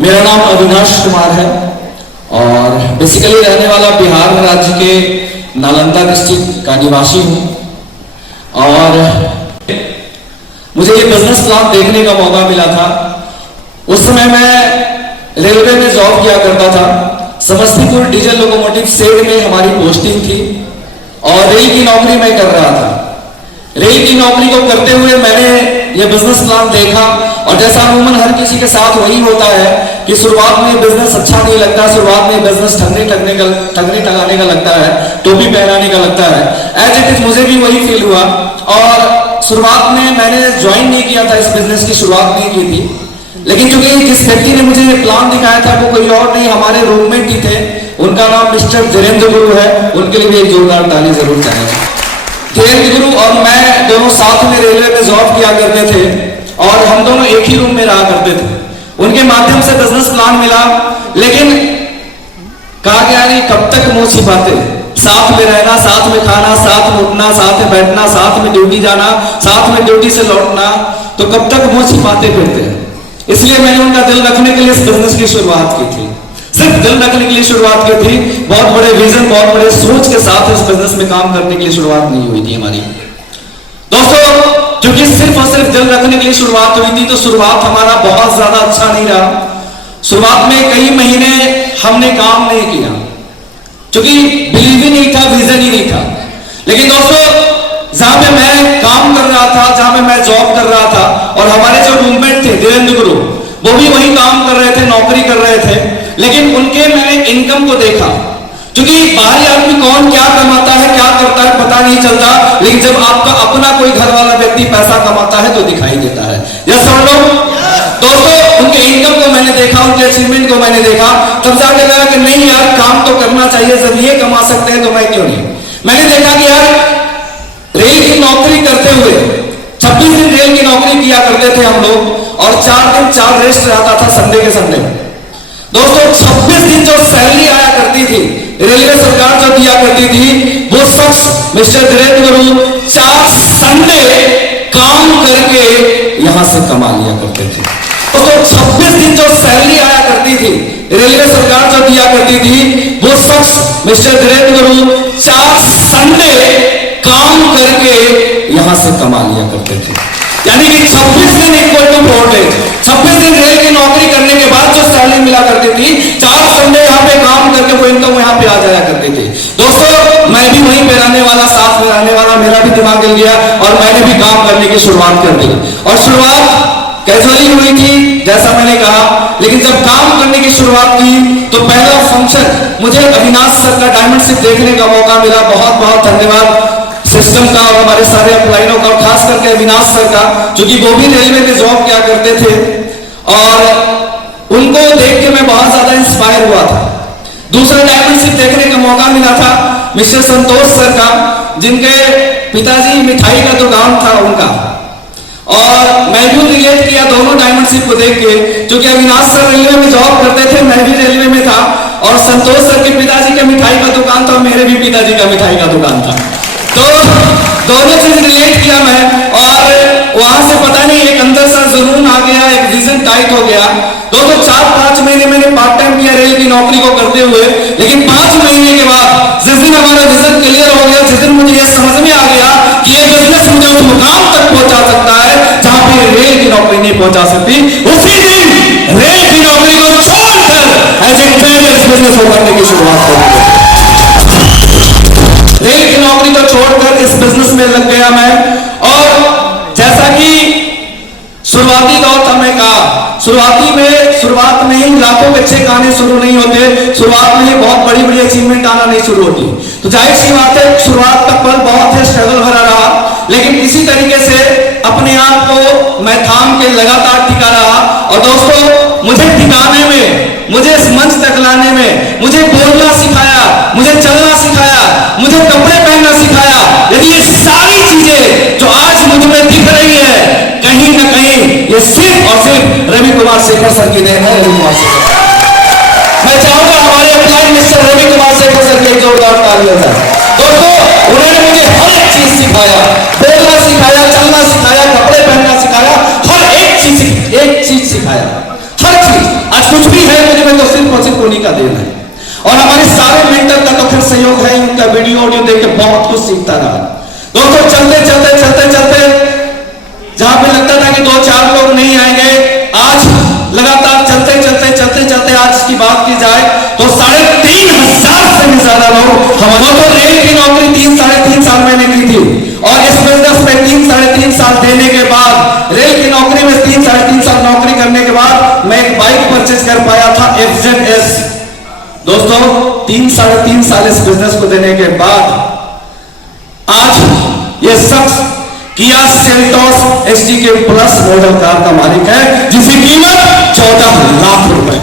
मेरा नाम अविनाश कुमार है और बेसिकली रहने वाला बिहार राज्य के नालंदा डिस्ट्रिक्ट का निवासी हूँ। और मुझे ये बिजनेस प्लान देखने का मौका मिला था। उस समय मैं रेलवे में जॉब किया करता था। समस्तीपुर डीजल लोकोमोटिव शेड में हमारी पोस्टिंग थी और रेल की नौकरी मैं कर रहा था। रेल की नौकरी को करते हुए मैंने ये बिजनेस प्लान देखा और जैसा अमूमन हर किसी के साथ वही होता है कि शुरुआत में बिजनेस अच्छा नहीं लगता, शुरुआत में बिजनेस ठगने टगाने का लगता है, टोपी पहनाने का लगता है। एज इट इज मुझे भी वही फील हुआ और शुरुआत में मैंने ज्वाइन नहीं किया था, इस बिजनेस की शुरुआत नहीं की थी। लेकिन चूंकि जिस व्यक्ति ने मुझे ये प्लान दिखाया था वो कोई और नहीं, हमारे रूममेट ही थे। उनका नाम मिस्टर धीरेन्द्र गुरु है। उनके लिए भी एक जोरदार ताली जरूर चाहिए। धीरेन्द्र गुरु और मैं दोनों साथ में रेलवे में जॉब किया करते थे और हम दोनों एक ही रूम में रहा करते थे। उनके माध्यम से बिजनेस प्लान मिला, लेकिन कहा गया नहीं कब तक मुंह छिपाते। साथ में रहना, साथ में खाना, साथ में उठना, साथ में बैठना, साथ में ड्यूटी जाना, साथ में ड्यूटी से लौटना, तो कब तक मुंह छिपाते फिरते। इसलिए मैंने उनका दिल रखने के लिए इस बिजनेस की शुरुआत की थी। सिर्फ दिल रखने के लिए शुरुआत की थी। बहुत बड़े विजन, बहुत बड़े सोच के साथ इस बिजनेस में काम करने के लिए शुरुआत नहीं हुई थी हमारी। दोस्तों, क्योंकि सिर्फ और सिर्फ दिल रखने के लिए शुरुआत हुई थी तो शुरुआत हमारा बहुत ज्यादा अच्छा नहीं रहा। शुरुआत में कई महीने हमने काम नहीं किया क्योंकि बिलीव ही नहीं था, विजन ही नहीं था। लेकिन दोस्तों, जहां पे मैं काम कर रहा था, जहां पे मैं जॉब कर रहा था और हमारे जो रूममेट थे धीरेन्द्र गुरु, वो भी वही काम कर रहे थे, नौकरी कर रहे थे। लेकिन उनके मैंने इनकम को देखा, क्योंकि बाहरी आदमी कौन क्या कमाता है, क्या करता है पता नहीं चलता, लेकिन जब आपका अपना कोई घर वाला व्यक्ति पैसा कमाता है तो दिखाई देता है। यस सब लोग। दोस्तों, उनके इनकम को मैंने देखा, उनके अचीवमेंट को मैंने देखा, तब जाके लगा कि नहीं यार, काम तो करना चाहिए। जब ये कमा सकते हैं तो मैं क्यों नहीं। मैंने देखा कि यार रेल की नौकरी करते हुए 26 दिन रेल की नौकरी किया करते थे हम लोग और 4 दिन 4 रेस्ट रहता था संडे के संडे। दोस्तों, 26 दिन जो सैलरी आया करती थी, रेलवे सरकार जो दिया करती थी, वो शख्स मिस्टर धीरेन्द्र गुरु 4 संडे काम करके यहां से कमा लिया करते थे। दोस्तों, 26 दिन जो सैलरी आया करती थी, रेलवे सरकार जो दिया करती थी, वो शख्स मिस्टर धीरेन्द्र गुरु 4 संडे काम करके यहां से कमा लिया करते थे। यानी कि 26 दिन इक्वल टू 4 डेज। 26 दिन रेल की नौकरी करने के बाद जो सैलरी मिला करती थी, 4 संडे यहाँ पे काम करके वो इनकम यहाँ पे आ जाया करती थी। दोस्तों, मैं भी वहीं पे रहने वाला, साथ में रहने वाला, मेरा भी दिमाग हिल गया और मैंने भी काम करने की शुरुआत कर दी। और शुरुआत कैजुअली हुई थी जैसा मैंने कहा, लेकिन जब काम करने की शुरुआत की तो पहला फंक्शन मुझे अविनाश सर का डायमंड शिप देखने का मौका मिला। बहुत बहुत धन्यवाद सिस्टम का और हमारे सारे अपलाइनों का, खास करके अविनाश सर का, क्योंकि वो भी रेलवे में जॉब किया करते थे और उनको देख के मैं बहुत ज्यादा इंस्पायर हुआ था। दूसरा डायमंड शिप देखने का मौका मिला था मिस्टर संतोष सर का, जिनके पिताजी मिठाई का दुकान था उनका, और मैं भी रिलेट किया दोनों डायमंड शिप को देख के, क्योंकि अविनाश सर रेलवे में जॉब करते थे, मैं भी रेलवे में था और संतोष सर के पिताजी का मिठाई का दुकान था, मेरे भी पिताजी का मिठाई का दुकान था। तो दोनों चीज रिलेट किया मैं, और वहां से पता नहीं एक अंदर सा जुनून आ गया, एक विजन टाइट हो गया। दोस्तों, 4-5 महीने मैंने पार्ट टाइम किया रेल की नौकरी को करते हुए, लेकिन 5 महीने के बाद जिस दिन हमारा विजन क्लियर हो गया, जिस दिन मुझे ये समझ में आ गया कि ये बिजनेस मुझे उस मुकाम तक पहुंचा सकता है जहां पे रेल की नौकरी नहीं पहुंचा सकती, उसी दिन रेल की नौकरी को छोड़कर एज ए ट्रेडर इस बिजनेस को करने की शुरुआत करूंगा। रेल की नौकरी को छोड़कर इस बिजनेस में लग गया मैं। और जैसा कि शुरुआती दौर था, मैं कहा शुरुआत में ही लाखों के चेक आने शुरू नहीं होते, शुरुआत में ही बहुत बड़ी बड़ी अचीवमेंट आना नहीं शुरू होती। तो जाहिर सी बात है, शुरुआत का पल बहुत ही स्ट्रगल भरा रहा, लेकिन इसी तरीके से अपने आप को मैं थाम के लगातार टिका रहा। और दोस्तों, मुझे टिकाने में, मुझे इस मंच तक लाने में, मुझे बोलना सिखाया, मुझे चलना सिखाया, मुझे कपड़े पहनना सिखाया। यदि ये सारी चीजें जो आज मुझ में दिख रही है, कहीं ना कहीं ये सिर्फ और सिर्फ रवि कुमार शेखर सर की देन है। रवि कुमार शेखर, मैं चाहूंगा हमारे upline mister Ravi Kumar Shekhar sir की एक जोरदार ताली हो जाए। दोस्तों, उन्होंने मुझे हर एक चीज सिखाया, बोलना सिखाया, चलना सिखाया, कपड़े पहनना सिखाया, हर एक चीज सिखाया, कुछ भी है मुझे तो सिर्फ और सिर्फ उन्हीं का देना है। और हमारे सारे मेंटर का तो फिर सहयोग है, उनका वीडियो ऑडियो देख के बहुत कुछ सीखता रहा। दोस्तों चलते चलते चलते चलते जहां पे लगता था कि 2-4 लोग नहीं आएंगे, आज लगातार चलते चलते चलते चलते आज की बात की जाए तो 3,500 से भी ज्यादा लोग हमारे तो रेल की नौकरी 3-3.5 साल मैंने की थी, और इस बिजनेस में 3-3.5 साल देने के बाद, रेल की नौकरी में 3-3.5 साल नौकरी करने के बाद मैं एक बाइक परचेज कर पाया था FZS। दोस्तों 3-3.5 साल इस बिजनेस को देने के बाद आज ये शख्स किया सेल्टोस ST के प्लस मॉडल कार का मालिक है, जिसकी कीमत 14 लाख रुपए।